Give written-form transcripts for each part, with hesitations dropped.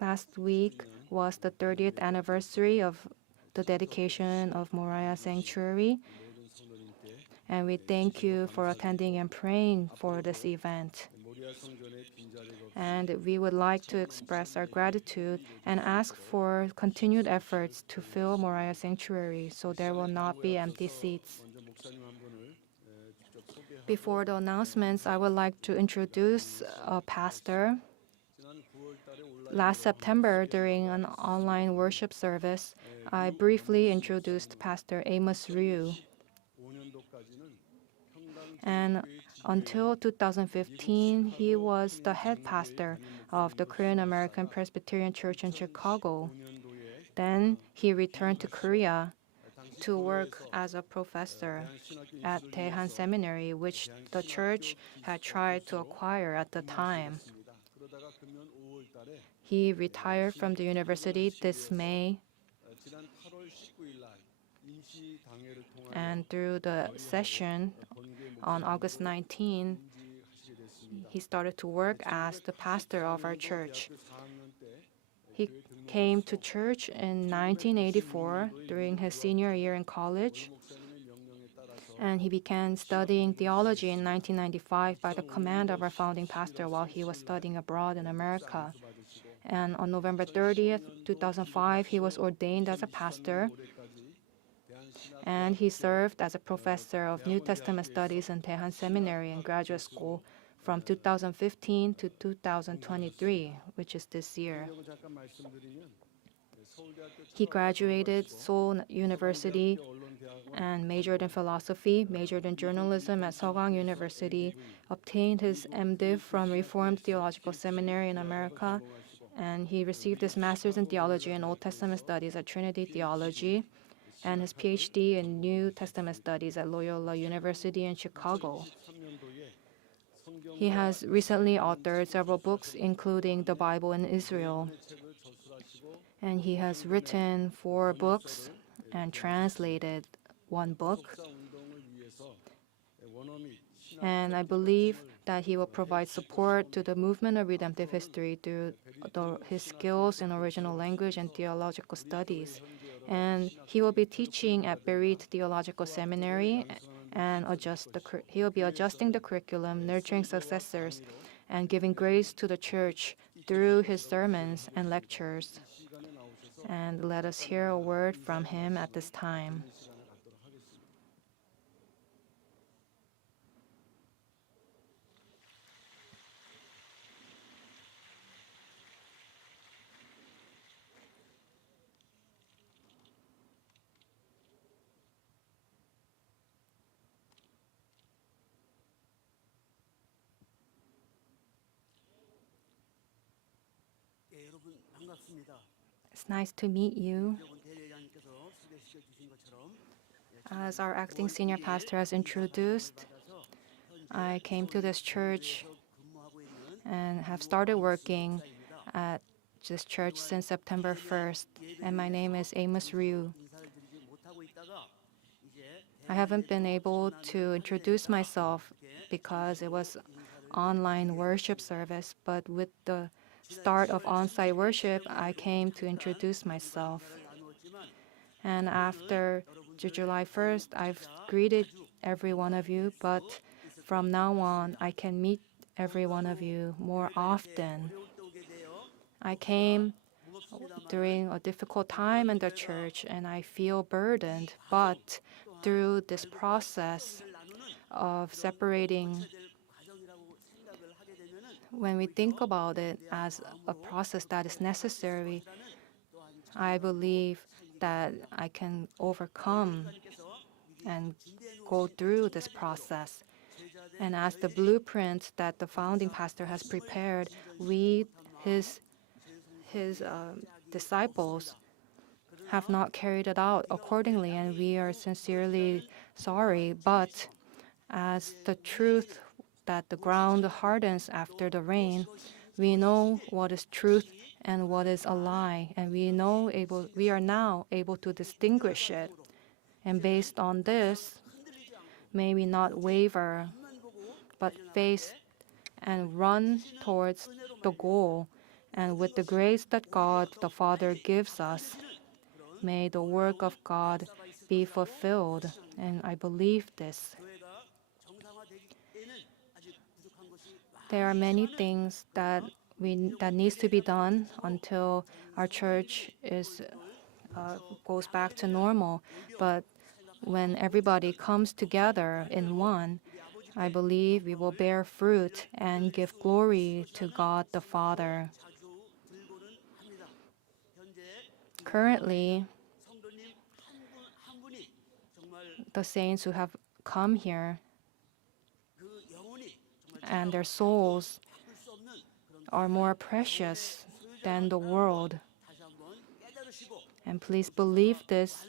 Last week was the 30th anniversary of the dedication of Moriah Sanctuary, and we thank you for attending and praying for this event. And we would like to express our gratitude and ask for continued efforts to fill Moriah Sanctuary so there will not be empty seats. Before the announcements, I would like to introduce a pastor. Last September, during an online worship service, I briefly introduced Pastor Amos Ryu. And until 2015, he was the head pastor of the Korean American Presbyterian Church in Chicago. Then he returned to Korea to work as a professor at Daehan Seminary, which the church had tried to acquire at the time. He retired from the university this May, and through the session on August 19, he started to work as the pastor of our church. He came to church in 1984 during his senior year in college, and he began studying theology in 1995 by the command of our founding pastor while he was studying abroad in America. And on November 30th, 2005, he was ordained as a pastor, and he served as a professor of New Testament studies in Daehan Seminary and Graduate School from 2015 to 2023, which is this year. He graduated Seoul University and majored in philosophy, majored in journalism at Seogang University, obtained his MDiv from Reformed Theological Seminary in America, and he received his master's in theology and Old Testament studies at Trinity Theology, and his PhD in New Testament studies at Loyola University in Chicago. He has recently authored several books, including The Bible in Israel, and he has written 4 books and translated 1 book. And I believe that he will provide support to the movement of redemptive history through his skills in original language and theological studies. And he will be teaching at Bereith Theological Seminary, and he will be adjusting the curriculum, nurturing successors, and giving grace to the church through his sermons and lectures. And let us hear a word from him at this time. It's nice to meet you. As our acting senior pastor has introduced, I came to this church and have started working at this church since September 1st, and my name is Amos Ryu. I haven't been able to introduce myself because it was online worship service, but with the start of on-site worship, I came to introduce myself. And after July 1st, I've greeted every one of you, but from now on, I can meet every one of you more often. I came during a difficult time in the church, and I feel burdened, but through this process of separating, when we think about it as a process that is necessary, I believe that I can overcome and go through this process. And as the blueprint that the founding pastor has prepared, we, his disciples, have not carried it out accordingly, and we are sincerely sorry. But as the truth that the ground hardens after the rain, we know what is truth and what is a lie, and we are now able to distinguish it. And based on this, may we not waver, but face and run towards the goal And with the grace that God the Father gives us, may the work of God be fulfilled. And I believe this. There are many things that needs to be done until our church goes back to normal. But when everybody comes together in one, I believe we will bear fruit and give glory to God the Father. Currently, the saints who have come here and their souls are more precious than the world. And please believe this.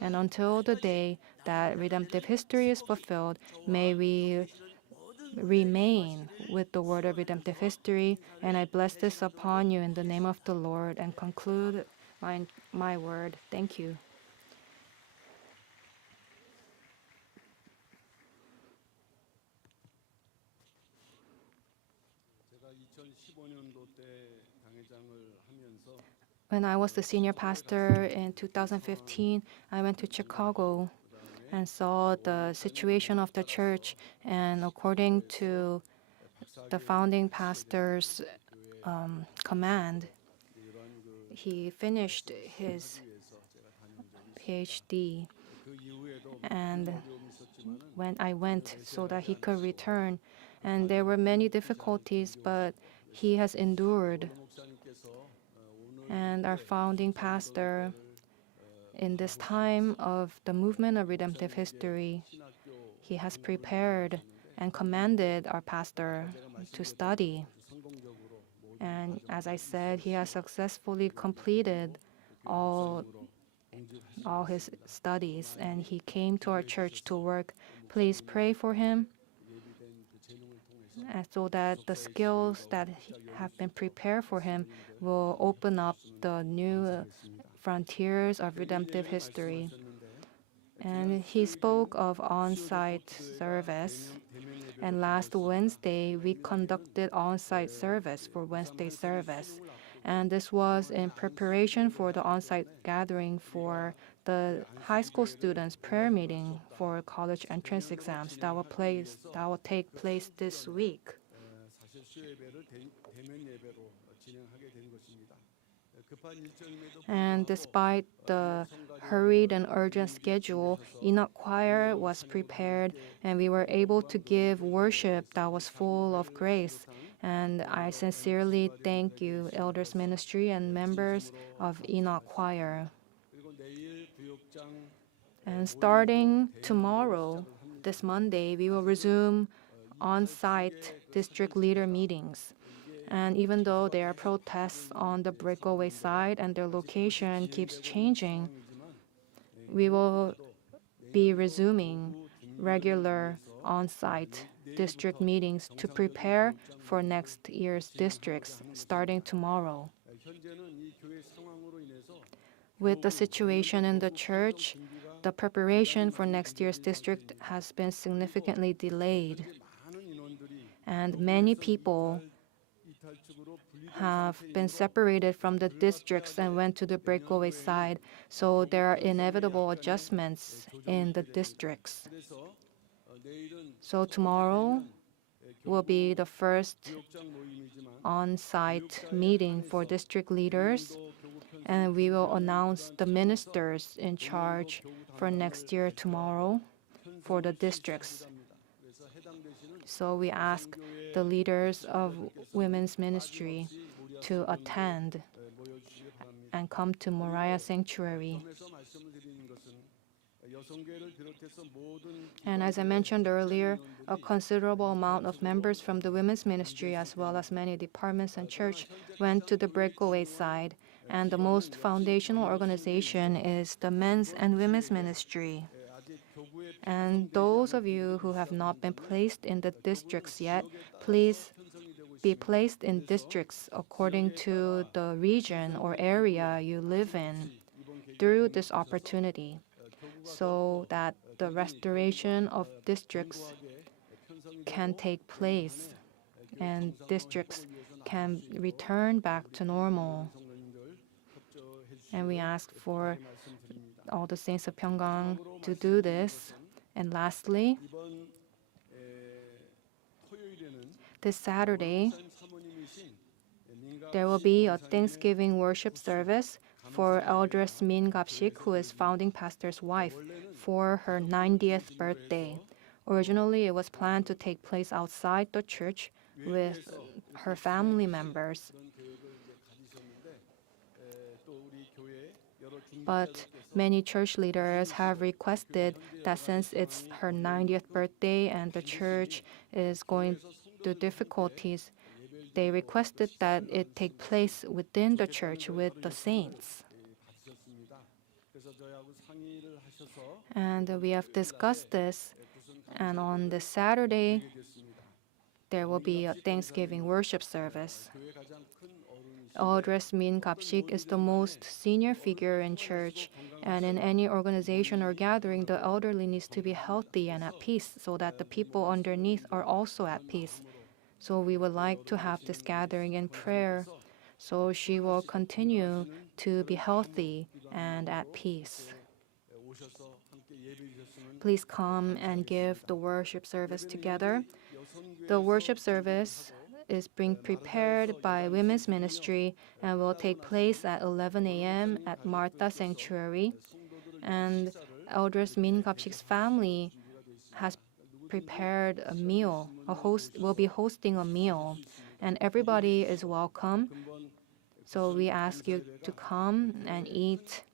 And until the day that redemptive history is fulfilled, may we remain with the word of redemptive history. And I bless this upon you in the name of the Lord and conclude my word. Thank you. When I was the senior pastor in 2015, I went to Chicago and saw the situation of the church. And according to the founding pastor's command, he finished his PhD. And when I went so that he could return, and there were many difficulties, but he has endured. And our founding pastor, in this time of the movement of redemptive history, he has prepared and commanded our pastor to study. And as I said, he has successfully completed all his studies, and he came to our church to work. Please pray for him, so that the skills that have been prepared for him will open up the new frontiers of redemptive history. And he spoke of on-site service. And last Wednesday, we conducted on-site service for Wednesday service. And this was in preparation for the on-site gathering for the high school students' prayer meeting for college entrance exams that will take place this week. And despite the hurried and urgent schedule, Enoch Choir was prepared, and we were able to give worship that was full of grace. And I sincerely thank you, Elders Ministry and members of Enoch Choir. And starting tomorrow, this Monday, we will resume on-site district leader meetings. And even though there are protests on the breakaway side and their location keeps changing, we will be resuming regular on-site district meetings to prepare for next year's districts starting tomorrow. With the situation in the church, the preparation for next year's district has been significantly delayed. And many people have been separated from the districts and went to the breakaway side, so there are inevitable adjustments in the districts. So tomorrow will be the first on-site meeting for district leaders, and we will announce the ministers in charge for next year tomorrow for the districts. So we ask the leaders of women's ministry to attend and come to Moriah Sanctuary. And as I mentioned earlier, a considerable amount of members from the women's ministry, as well as many departments and church, went to the breakaway side. And the most foundational organization is the men's and women's ministry. And those of you who have not been placed in the districts yet, please be placed in districts according to the region or area you live in through this opportunity, so that the restoration of districts can take place and districts can return back to normal. And we ask for all the saints of Pyungkang to do this. And lastly, this Saturday, there will be a Thanksgiving worship service for Eldress Min Gapshik, who is founding pastor's wife, for her 90th birthday. Originally, it was planned to take place outside the church with her family members. But many church leaders have requested that since it's her 90th birthday and the church is going through difficulties, they requested that it take place within the church with the saints. And we have discussed this, and on this Saturday, there will be a Thanksgiving worship service. Eldress Min Gapshik is the most senior figure in church, and in any organization or gathering, the elderly needs to be healthy and at peace so that the people underneath are also at peace. So we would like to have this gathering in prayer, so she will continue to be healthy and at peace. Please come and give the worship service together. The worship service is being prepared by Women's Ministry and will take place at 11 a.m. at Martha Sanctuary. And Elders Min Gapshik's family has prepared a meal. A host will be hosting a meal, and everybody is welcome. So we ask you to come and eat.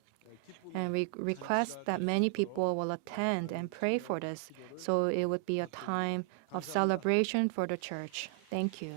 And we request that many people will attend and pray for this, so it would be a time of celebration for the church. Thank you.